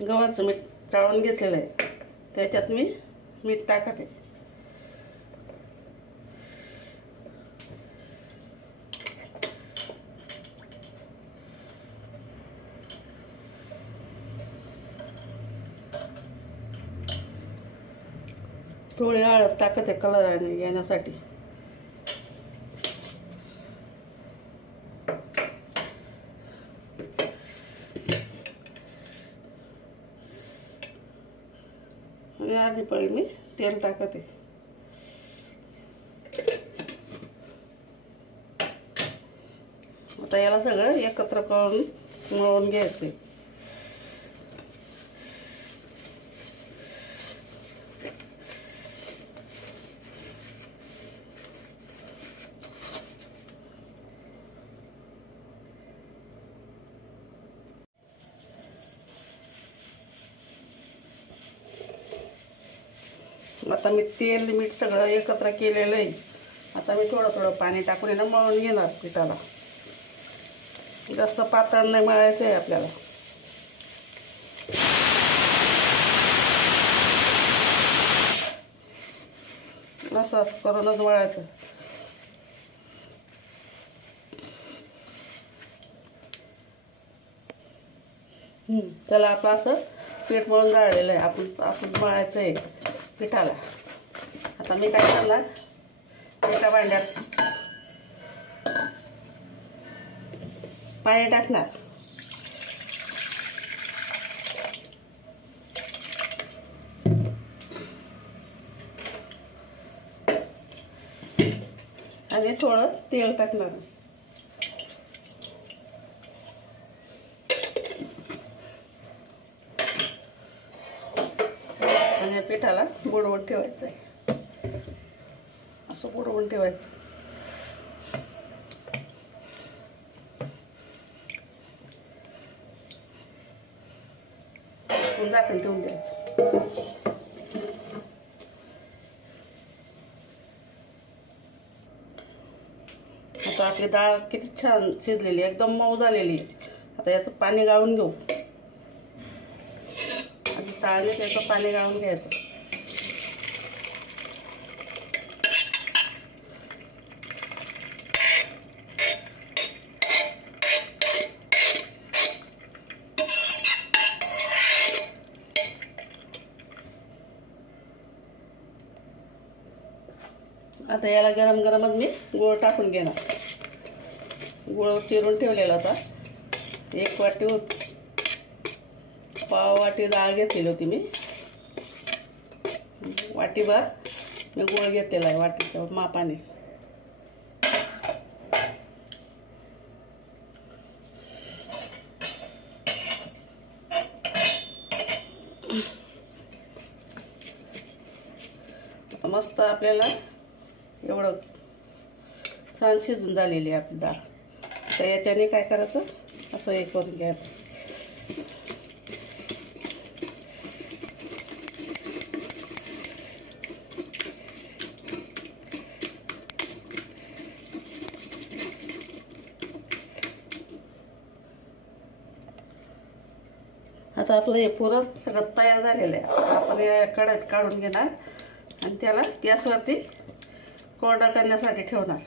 गव्हाचं मीठ टाळून घेतलेलं आहे, त्याच्यात मी मीठ टाकते. थोडी हळद टाकते कलर येण्यासाठी. आणि अर्धी पळी मी तेल टाकते. आता याला सगळं एकत्र करून मळून घ्यायचे. आता मी तेल मीठ सगळं एकत्र केलेलं आहे. आता मी थोडं थोडं पाणी टाकून आहे ना मळून घेणार पिठाला. जास्त पातळ नाही मळायचं आहे आपल्याला. असं करूनच मळायचं. त्याला आपलं असं पीठ मळून झालेलं आहे. आपण असंच मळायचं आहे पिठाला. आता मी काय करणार, एका भांड्यात पाणी टाकणार. आणि थोडं तेल टाकणार. आणि पिठाला बुडवून ठेवायचं आहे. असं बुडवून ठेवायचं. झाकण ठेवून द्यायचं. आता आपली डाळ किती छान शिजलेली, एकदम मऊ झालेली. आता याचं पाणी गाळून घेऊ. आणि डाळने त्याचं पाणी गाळून घ्यायचं. आता याला गरम गरमच मी गूळ टाकून घेणार. गूळ चिरून ठेवलेला होता. एक वाटी पाव वाटी डाळ घेतलेली होती मी. वाटीभर मी गूळ घेतलेला आहे वाटीच्या मापाने. मस्त आपल्याला एवढं छान शिजून झालेली आहे आपली डाळ. तर याच्याने काय करायचं, असं हे करून घ्यायचं. आता आपलं हे पुरण सगळं तयार झालेलं आहे. आपण या कढईत काढून घेणार आणि त्याला गॅसवरती कोरडा करण्यासाठी ठेवणार.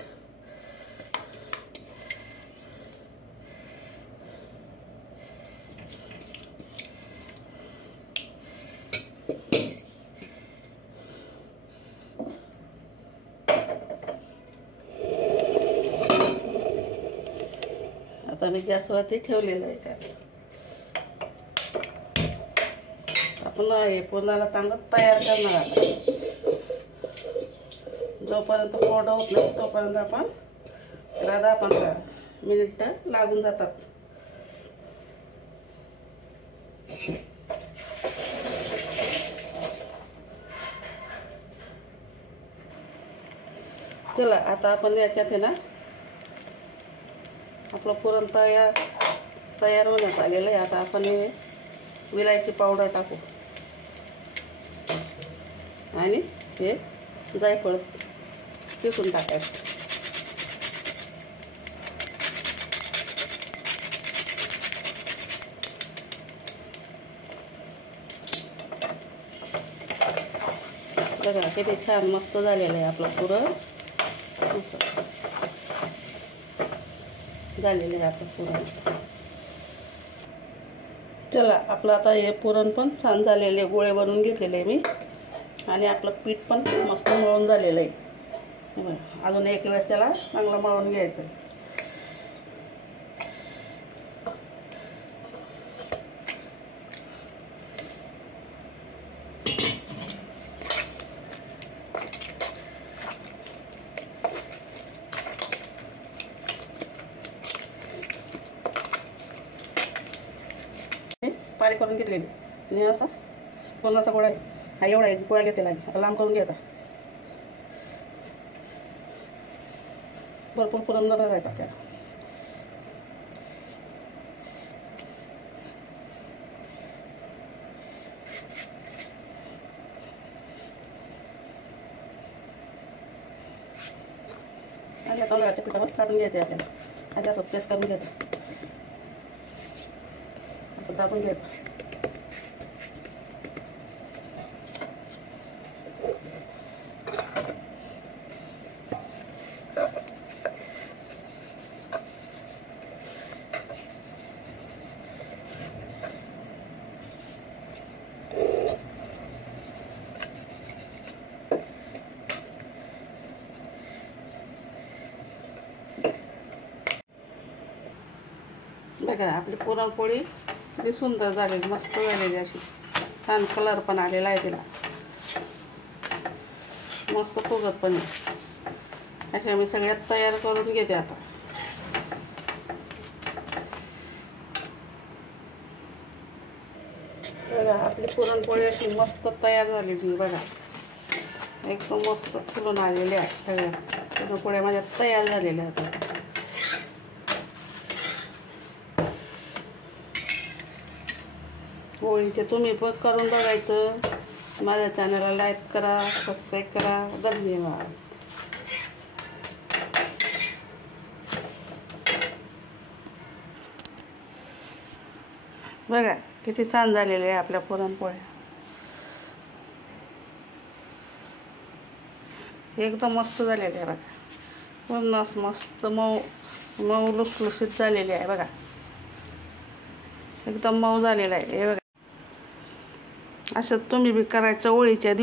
आता मी गॅसवरती ठेवलेलं आहे. त्याला आपण हे पुरणाला चांगलं तयार करणार. जोपर्यंत कोरडं होत नाही तोपर्यंत आपण 10-15 मिनिटं लागून जातात. चला आता आपण याच्यात आहे ना आपलं पुरण तयार होण्यात आलेलं आहे. आता आपण हे विलायची पावडर टाकू आणि हे जायफळ पिसून टाकायचं. बघा किती छान मस्त झालेलं आहे आपलं पुरण. असं झालेलं आहे आपलं पुरण. चला आपलं आता हे पुरण पण छान झालेले गोळे बनवून घेतलेले आहे मी. आणि आपलं पीठ पण मस्त मळून झालेलं आहे. अजून एक वेळेस त्याला चांगलं मळून घ्यायचं. बारीक करून घेतलेली आणि असा पुरणाचा गोळा आहे. हा एवढा एक गोळा घेतलेला आहे. आता लांब करून घ्यायचा. भरपूर पुरण राहतं आपल्याला. आणि आता तांदळाच्या पिठावर काढून घ्यायचे आपल्याला. आणि असं प्रेस करून घ्यायचं. असं दाबून घ्यायचं. बघा आपली पुरणपोळी किती सुंदर झालेली, मस्त झालेली, अशी छान कलर पण आलेला आहे तिला. मस्त फुगत पण आहे. अशा मी सगळ्यात तयार करून घेते आता. बघा आपली पुरणपोळी अशी मस्त तयार झालेली. बघा एकदम मस्त फुलून आलेली आहे. सगळ्या पुरणपोळ्या माझ्या तयार झालेल्या आहेत. पोळीचे तुम्ही पण करून बघायचं. माझ्या चॅनलला लाईक करा, सबस्क्राईब करा. धन्यवाद. बघा किती छान झालेले आहे आपल्या पुरणपोळ्या. एकदम मस्त झालेले आहे. बघा पूर्णच मस्त मऊ मऊ लुसलुसीत झालेली आहे. बघा एकदम मऊ झालेलं आहे. हे बघा असं तुम्ही बी करायचं होळीच्या दिवशी.